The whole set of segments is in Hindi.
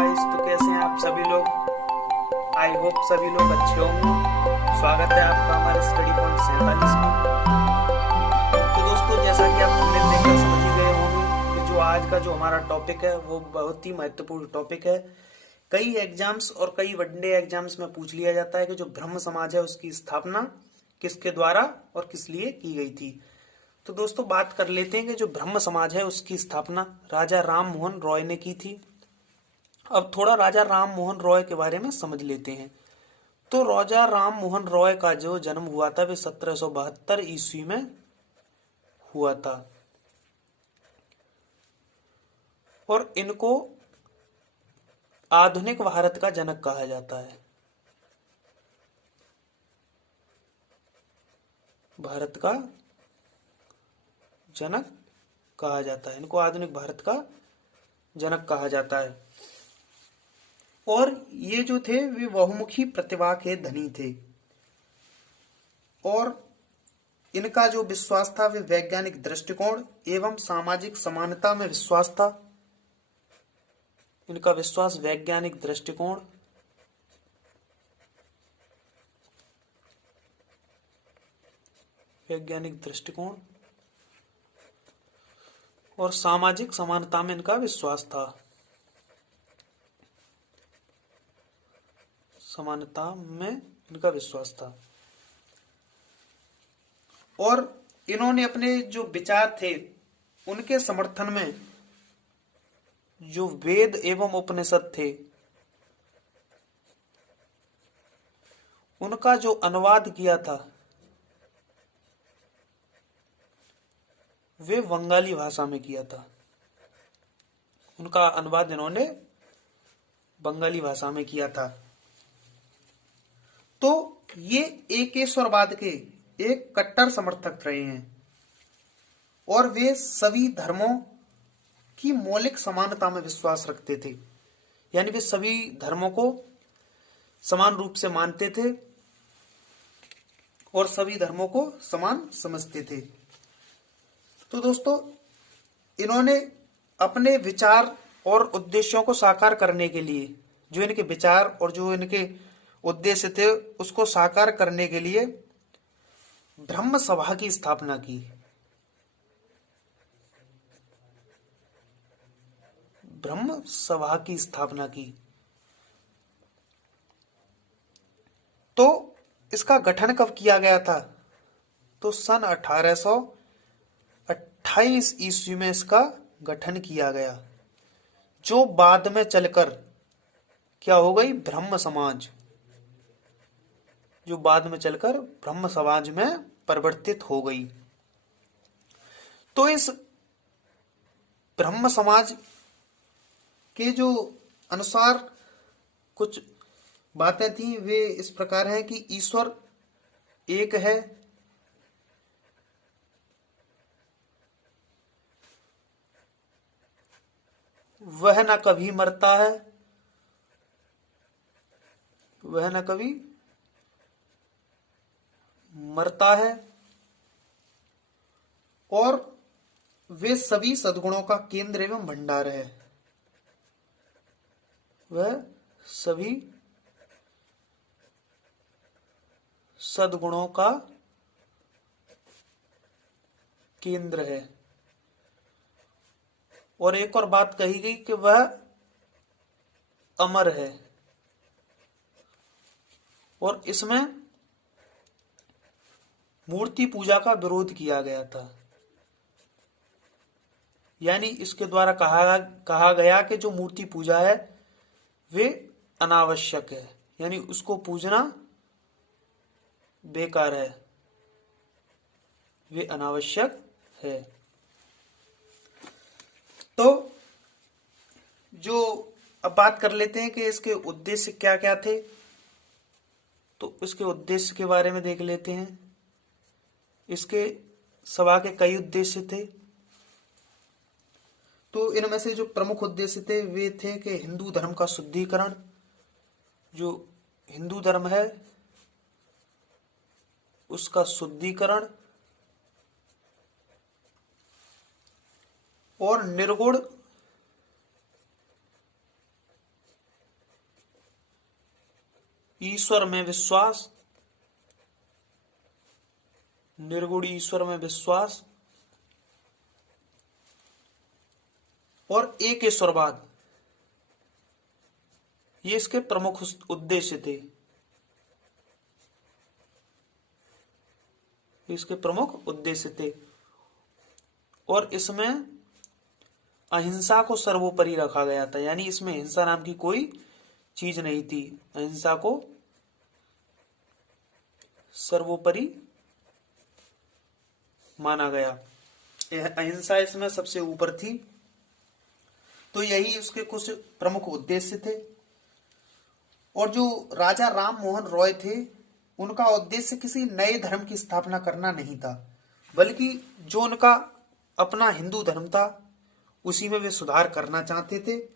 गाइस, तो कैसे हैं आप सभी लोग। आई होप सभी लोग अच्छे होंगे। स्वागत है आपका हमारे स्टडी पॉइंट 47 में। तो दोस्तों, जैसा कि आप थंबनेल देखकर समझ ही गए होंगे कि जो आज का जो हमारा टॉपिक है वो बहुत ही महत्वपूर्ण टॉपिक है। कई एग्जाम्स और कई वनडे एग्जाम्स में पूछ लिया जाता है कि जो ब्रह्म समाज है उसकी स्थापना किसके द्वारा और किस लिए की गई थी। तो दोस्तों, बात कर लेते हैं कि जो ब्रह्म समाज है उसकी स्थापना राजा राम मोहन रॉय ने की थी। अब थोड़ा राजा राम मोहन रॉय के बारे में समझ लेते हैं। तो राजा राम मोहन रॉय का जो जन्म हुआ था वे 1772 ईस्वी में हुआ था और इनको आधुनिक भारत का जनक कहा जाता है। भारत का जनक कहा जाता है, इनको आधुनिक भारत का जनक कहा जाता है। और ये जो थे वे बहुमुखी प्रतिभा के धनी थे और इनका जो विश्वास था वे वैज्ञानिक दृष्टिकोण एवं सामाजिक समानता में विश्वास था। इनका विश्वास वैज्ञानिक दृष्टिकोण और सामाजिक समानता में इनका विश्वास था। समानता में इनका विश्वास था और इन्होंने अपने जो विचार थे उनके समर्थन में जो वेद एवं उपनिषद थे उनका जो अनुवाद किया था वे बंगाली भाषा में किया था। उनका अनुवाद इन्होंने बंगाली भाषा में किया था। तो ये एकेश्वरवाद के एक कट्टर समर्थक रहे हैं और वे सभी धर्मों की मौलिक समानता में विश्वास रखते थे, यानी वे सभी धर्मों को समान रूप से मानते थे और सभी धर्मों को समान समझते थे। तो दोस्तों, इन्होंने अपने विचार और उद्देश्यों को साकार करने के लिए, जो इनके विचार और जो इनके उद्देश्य थे उसको साकार करने के लिए ब्रह्म सभा की स्थापना की। ब्रह्म सभा की स्थापना की। तो इसका गठन कब किया गया था? तो सन 1828 ईस्वी में इसका गठन किया गया, जो बाद में चलकर क्या हो गई? ब्रह्म समाज, जो बाद में चलकर ब्रह्म समाज में परिवर्तित हो गई। तो इस ब्रह्म समाज के जो अनुसार कुछ बातें थी वे इस प्रकार हैं कि ईश्वर एक है, वह न कभी मरता है, वह न कभी मरता है और वे सभी सद्गुणों का केंद्र एवं भंडार है। वह सभी सद्गुणों का केंद्र है। और एक और बात कही गई कि वह अमर है और इसमें मूर्ति पूजा का विरोध किया गया था, यानी इसके द्वारा कहा गया कि जो मूर्ति पूजा है वे अनावश्यक है, यानी उसको पूजना बेकार है, वे अनावश्यक है। तो जो अब बात कर लेते हैं कि इसके उद्देश्य क्या क्या थे। तो इसके उद्देश्य के बारे में देख लेते हैं। इसके सभा के कई उद्देश्य थे। तो इनमें से जो प्रमुख उद्देश्य थे वे थे कि हिंदू धर्म का शुद्धिकरण, जो हिंदू धर्म है उसका शुद्धिकरण और निर्गुण ईश्वर में विश्वास, निर्गुण ईश्वर में विश्वास और एकेश्वरवाद, ये इसके प्रमुख उद्देश्य थे। इसके प्रमुख उद्देश्य थे और इसमें अहिंसा को सर्वोपरि रखा गया था, यानी इसमें हिंसा नाम की कोई चीज नहीं थी। अहिंसा को सर्वोपरि माना गया, अहिंसा इसमें सबसे ऊपर थी। तो यही उसके कुछ प्रमुख उद्देश्य थे। और जो राजा राम मोहन रॉय थे, उनका उद्देश्य किसी नए धर्म की स्थापना करना नहीं था, बल्कि जो उनका अपना हिंदू धर्म था उसी में वे सुधार करना चाहते थे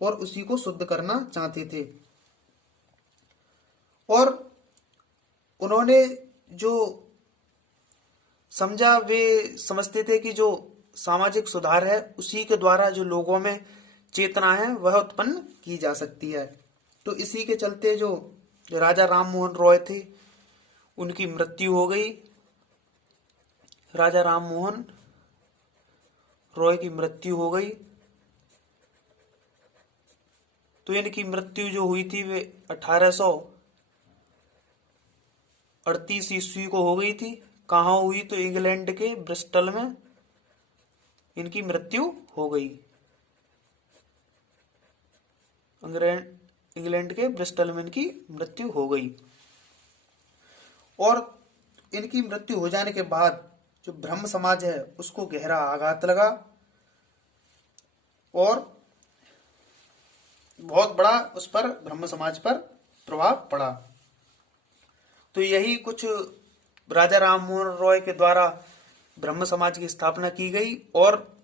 और उसी को शुद्ध करना चाहते थे। और उन्होंने जो समझा, वे समझते थे कि जो सामाजिक सुधार है उसी के द्वारा जो लोगों में चेतना है वह उत्पन्न की जा सकती है। तो इसी के चलते जो राजा राम मोहन रॉय थे उनकी मृत्यु हो गई। राजा राम मोहन रॉय की मृत्यु हो गई। तो इनकी मृत्यु जो हुई थी वे 1838 ईस्वी को हो गई थी। कहाँ हुई? तो इंग्लैंड के ब्रिस्टल में इनकी मृत्यु हो गई। इंग्लैंड के ब्रिस्टल में इनकी मृत्यु हो गई। और इनकी मृत्यु हो जाने के बाद जो ब्रह्म समाज है उसको गहरा आघात लगा और बहुत बड़ा उस पर, ब्रह्म समाज पर प्रभाव पड़ा। तो यही कुछ राजा राम मोहन रॉय के द्वारा ब्रह्म समाज की स्थापना की गई। और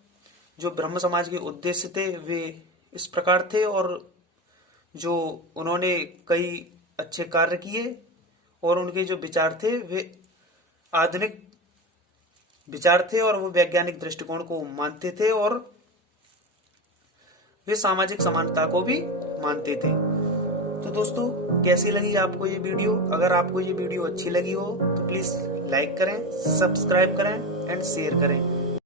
जो ब्रह्म समाज के उद्देश्य थे वे इस प्रकार थे, और जो उन्होंने कई अच्छे कार्य किए और उनके जो विचार थे वे आधुनिक विचार थे और वो वैज्ञानिक दृष्टिकोण को मानते थे और वे सामाजिक समानता को भी मानते थे। तो दोस्तों, कैसी लगी आपको ये वीडियो? अगर आपको ये वीडियो अच्छी लगी हो तो प्लीज लाइक करें, सब्सक्राइब करें एंड शेयर करें।